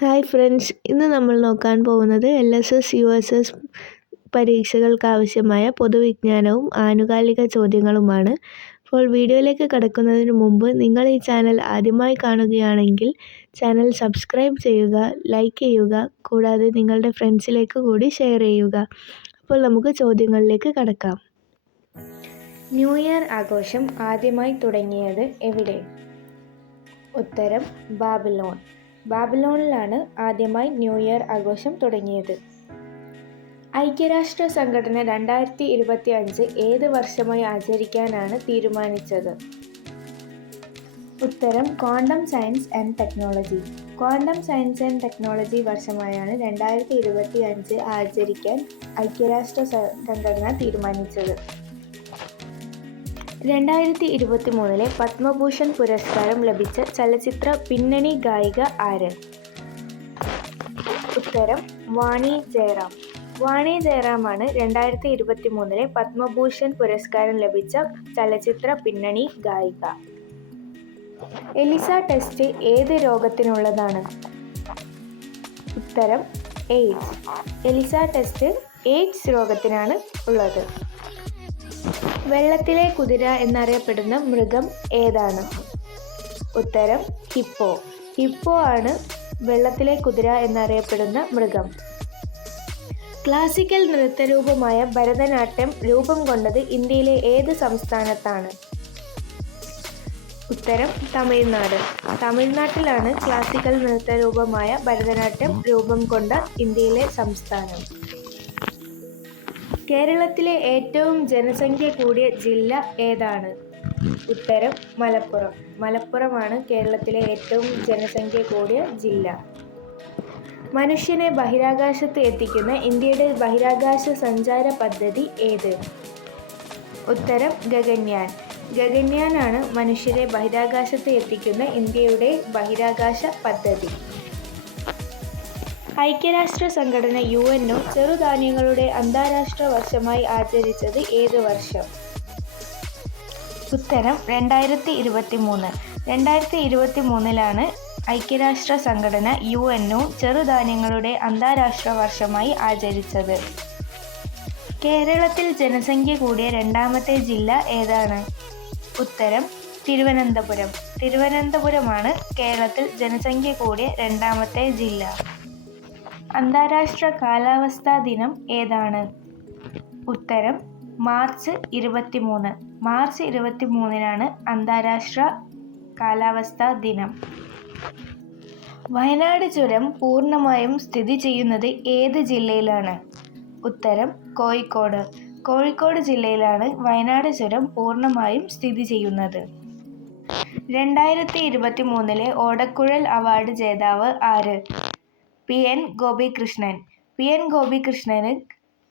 Hi friends, ഇന്ന് നമ്മൾ നോക്കാൻ പോകുന്നത് LSS USS പരീക്ഷകൾക്കാവശ്യമായ പൊതുവിജ്ഞാനവും ആനുകാലിക ചോദ്യങ്ങളുമാണ്. അപ്പോൾ വീഡിയോയിലേക്ക് കടക്കുന്നതിന് മുമ്പ് നിങ്ങൾ ഈ ചാനൽ ആദ്യമായി കാണുകയാണെങ്കിൽ ചാനൽ സബ്സ്ക്രൈബ് ചെയ്യുക, ലൈക്ക് ചെയ്യുക, കൂടാതെ നിങ്ങളുടെ ഫ്രണ്ട്സിലേക്ക് കൂടി ഷെയർ ചെയ്യുക. അപ്പോൾ നമുക്ക് ചോദ്യങ്ങളിലേക്ക് കടക്കാം. ന്യൂ ഇയർ ആഘോഷം ആദ്യമായി തുടങ്ങിയത് എവിടെ? ഉത്തരം ബാബിലോൺ. ബാബിലോണിലാണ് ആദ്യമായി ന്യൂ ഇയർ ആഘോഷം തുടങ്ങിയത്. ഐക്യരാഷ്ട്ര സംഘടന 2025 ഏത് വർഷമായി ആചരിക്കാനാണ് തീരുമാനിച്ചത്? ഉത്തരം quantum science and technology. Quantum science and technology വർഷമായാണ് 2025 ആചരിക്കാൻ ഐക്യരാഷ്ട്ര സംഘടന തീരുമാനിച്ചത്. 2023 പത്മഭൂഷൺ പുരസ്കാരം ലഭിച്ച ചലച്ചിത്ര പിന്നണി ഗായിക ആര്? ഉത്തരം വാണി ജയറാം. വാണി ജയറാമാണ് 2023 പത്മഭൂഷൺ പുരസ്കാരം ലഭിച്ച ചലച്ചിത്ര പിന്നണി ഗായിക. എലിസ ടെസ്റ്റ് ഏത് രോഗത്തിനുള്ളതാണ്? ഉത്തരം എയ്ഡ്സ്. എലിസ ടെസ്റ്റ് എയ്ഡ്സ് രോഗത്തിനാണ് ഉള്ളത്. വെള്ളത്തിലെ കുതിര എന്നറിയപ്പെടുന്ന മൃഗം ഏതാണ്? ഉത്തരം ഹിപ്പോ. ഹിപ്പോ ആണ് വെള്ളത്തിലെ കുതിര എന്നറിയപ്പെടുന്ന മൃഗം. ക്ലാസിക്കൽ നൃത്തരൂപമായ ഭരതനാട്യം രൂപം കൊണ്ടത് ഇന്ത്യയിലെ ഏത് സംസ്ഥാനത്താണ്? ഉത്തരം തമിഴ്നാട്. തമിഴ്നാട്ടിലാണ് ക്ലാസിക്കൽ നൃത്തരൂപമായ ഭരതനാട്യം രൂപം കൊണ്ട ഇന്ത്യയിലെ സംസ്ഥാനം. കേരളത്തിലെ ഏറ്റവും ജനസംഖ്യ കൂടിയ ജില്ല ഏതാണ്? ഉത്തരം മലപ്പുറം. മലപ്പുറമാണ് കേരളത്തിലെ ഏറ്റവും ജനസംഖ്യ കൂടിയ ജില്ല. മനുഷ്യനെ ബഹിരാകാശത്ത് എത്തിക്കുന്ന ഇന്ത്യയുടെ ബഹിരാകാശ സഞ്ചാര പദ്ധതി ഏത്? ഉത്തരം ഗഗൻയാൻ. ഗഗൻയാനാണ് മനുഷ്യരെ ബഹിരാകാശത്ത് എത്തിക്കുന്ന ഇന്ത്യയുടെ ബഹിരാകാശ പദ്ധതി. ഐക്യരാഷ്ട്ര സംഘടന UNO ചെറുധാന്യങ്ങളുടെ അന്താരാഷ്ട്ര വർഷമായി ആചരിച്ചത് ഏത് വർഷം? ഉത്തരം 2023. 2023 ഐക്യരാഷ്ട്ര സംഘടന UNO ചെറുധാന്യങ്ങളുടെ അന്താരാഷ്ട്ര വർഷമായി ആചരിച്ചത്. കേരളത്തിൽ ജനസംഖ്യ കൂടിയ രണ്ടാമത്തെ ജില്ല ഏതാണ്? ഉത്തരം തിരുവനന്തപുരം. തിരുവനന്തപുരമാണ് കേരളത്തിൽ ജനസംഖ്യ കൂടിയ രണ്ടാമത്തെ ജില്ല. അന്താരാഷ്ട്ര കാലാവസ്ഥാ ദിനം ഏതാണ്? ഉത്തരം മാർച്ച് 23. മാർച്ച് 23 അന്താരാഷ്ട്ര കാലാവസ്ഥാ ദിനം. വയനാട് ചുരം പൂർണ്ണമായും സ്ഥിതി ചെയ്യുന്നത് ഏത് ജില്ലയിലാണ്? ഉത്തരം കോഴിക്കോട്. കോഴിക്കോട് ജില്ലയിലാണ് വയനാട് ചുരം പൂർണ്ണമായും സ്ഥിതി ചെയ്യുന്നത്. 2023 ഓടക്കുഴൽ അവാർഡ് ജേതാവ് ആര്? PN ഗോപികൃഷ്ണൻ. PN ഗോപികൃഷ്ണന്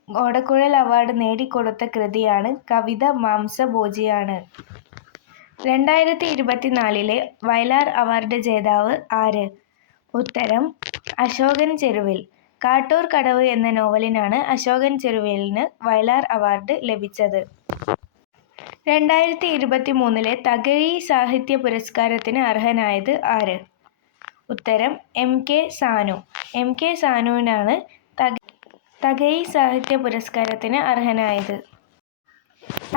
ഓടക്കുഴൽ അവാർഡ് നേടിക്കൊടുത്ത കൃതിയാണ് കവിത മാംസഭോജിയാണ്. 2024 വയലാർ അവാർഡ് ജേതാവ് ആര്? ഉത്തരം അശോകൻ ചെരുവിൽ. കാട്ടൂർ കടവ് എന്ന നോവലിനാണ് അശോകൻ ചെരുവിലിന് വയലാർ അവാർഡ് ലഭിച്ചത്. 2023 തകഴി സാഹിത്യ പുരസ്കാരത്തിന് അർഹനായത് ആര്? ഉത്തരം MK സാനു. MK സാനുവിനാണ് തകഴി സാഹിത്യ പുരസ്കാരത്തിന് അർഹനായത്.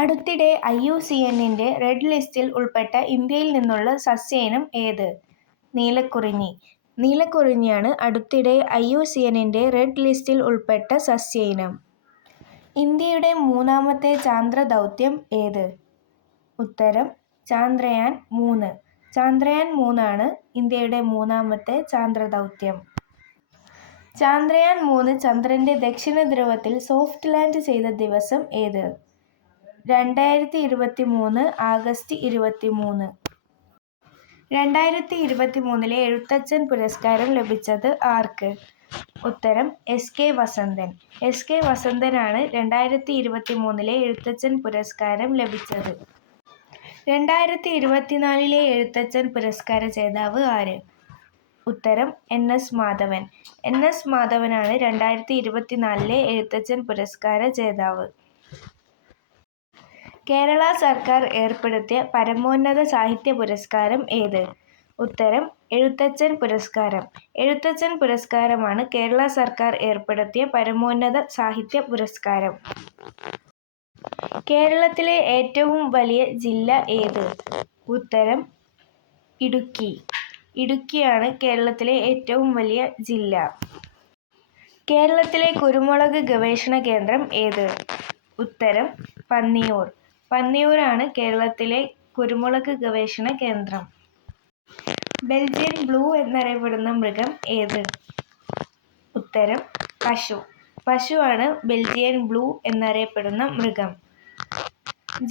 അടുത്തിടെ IUCNന്റെ റെഡ് ലിസ്റ്റിൽ ഉൾപ്പെട്ട ഇന്ത്യയിൽ നിന്നുള്ള സസ്യയിനം ഏത്? നീലക്കുറിഞ്ഞി. നീലക്കുറിഞ്ഞിയാണ് അടുത്തിടെ IUCNന്റെ റെഡ് ലിസ്റ്റിൽ ഉൾപ്പെട്ട സസ്യയിനം. ഇന്ത്യയുടെ മൂന്നാമത്തെ ചാന്ദ്ര ദൗത്യം ഏത്? ഉത്തരം ചാന്ദ്രയാൻ 3. ചാന്ദ്രയാൻ 3 ഇന്ത്യയുടെ മൂന്നാമത്തെ ചാന്ദ്ര ദൗത്യം. ചാന്ദ്രയാൻ 3 ചന്ദ്രന്റെ ദക്ഷിണ ധ്രുവത്തിൽ സോഫ്റ്റ് ലാൻഡ് ചെയ്ത ദിവസം ഏത്? 2023 ആഗസ്റ്റ് 23. 2023 എഴുത്തച്ഛൻ പുരസ്കാരം ലഭിച്ചത് ആർക്ക്? ഉത്തരം SK വസന്തൻ. SK വസന്തനാണ് 2023 എഴുത്തച്ഛൻ പുരസ്കാരം ലഭിച്ചത്. 2024 എഴുത്തച്ഛൻ പുരസ്കാര ജേതാവ് ആര്? ഉത്തരം NS മാധവൻ. NS മാധവനാണ് 2024 എഴുത്തച്ഛൻ പുരസ്കാര ജേതാവ്. കേരള സർക്കാർ ഏർപ്പെടുത്തിയ പരമോന്നത സാഹിത്യ പുരസ്കാരം ഏത്? ഉത്തരം എഴുത്തച്ഛൻ പുരസ്കാരം. എഴുത്തച്ഛൻ പുരസ്കാരമാണ് കേരള സർക്കാർ ഏർപ്പെടുത്തിയ പരമോന്നത സാഹിത്യ പുരസ്കാരം. കേരളത്തിലെ ഏറ്റവും വലിയ ജില്ല ഏത്? ഉത്തരം ഇടുക്കി. ഇടുക്കിയാണ് കേരളത്തിലെ ഏറ്റവും വലിയ ജില്ല. കേരളത്തിലെ കുരുമുളക് ഗവേഷണ കേന്ദ്രം ഏത്? ഉത്തരം പന്നിയൂർ. പന്നിയൂരാണ് കേരളത്തിലെ കുരുമുളക് ഗവേഷണ കേന്ദ്രം. ബെൽജിയൻ ബ്ലൂ എന്നറിയപ്പെടുന്ന മൃഗം ഏത്? ഉത്തരം പശു. പശുവാണ് ബെൽജിയൻ ബ്ലൂ എന്നറിയപ്പെടുന്ന മൃഗം.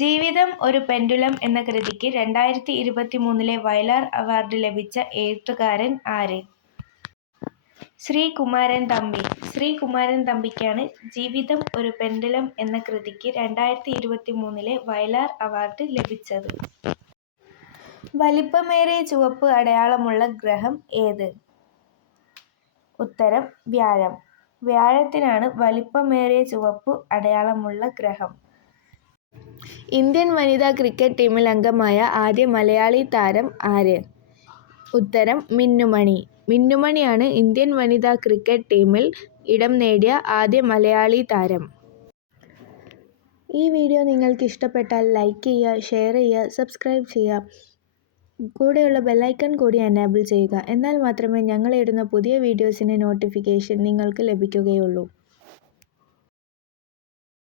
ജീവിതം ഒരു പെൻഡുലം എന്ന കൃതിക്ക് 2023 വയലാർ അവാർഡ് ലഭിച്ച എഴുത്തുകാരൻ ആര്? ശ്രീകുമാരൻ തമ്പി. ശ്രീകുമാരൻ തമ്പിക്കാണ് ജീവിതം ഒരു പെൻഡുലം എന്ന കൃതിക്ക് 2023 വയലാർ അവാർഡ് ലഭിച്ചത്. വലിപ്പമേറിയ ചുവപ്പ് അടയാളമുള്ള ഗ്രഹം ഏത്? ഉത്തരം വ്യാഴം. വ്യാഴത്തിനാണ് വലിപ്പമേറിയ ചുവപ്പ് അടയാളമുള്ള ഗ്രഹം. ഇന്ത്യൻ വനിതാ ക്രിക്കറ്റ് ടീമിൽ അംഗമായ ആദ്യ മലയാളി താരം ആര്? ഉത്തരം മിന്നുമണി. മിന്നുമണിയാണ് ഇന്ത്യൻ വനിതാ ക്രിക്കറ്റ് ടീമിൽ ഇടം നേടിയ ആദ്യ മലയാളി താരം. ഈ വീഡിയോ നിങ്ങൾക്ക് ഇഷ്ടപ്പെട്ടാൽ ലൈക്ക് ചെയ്യുക, ഷെയർ ചെയ്യുക, സബ്സ്ക്രൈബ് ചെയ്യുക. കൂടെയുള്ള ബെല്ലൈക്കൺ കൂടി എനേബിൾ ചെയ്യുക. എന്നാൽ മാത്രമേ ഞങ്ങളിടുന്ന പുതിയ വീഡിയോസിൻ്റെ നോട്ടിഫിക്കേഷൻ നിങ്ങൾക്ക് ലഭിക്കുകയുള്ളൂ.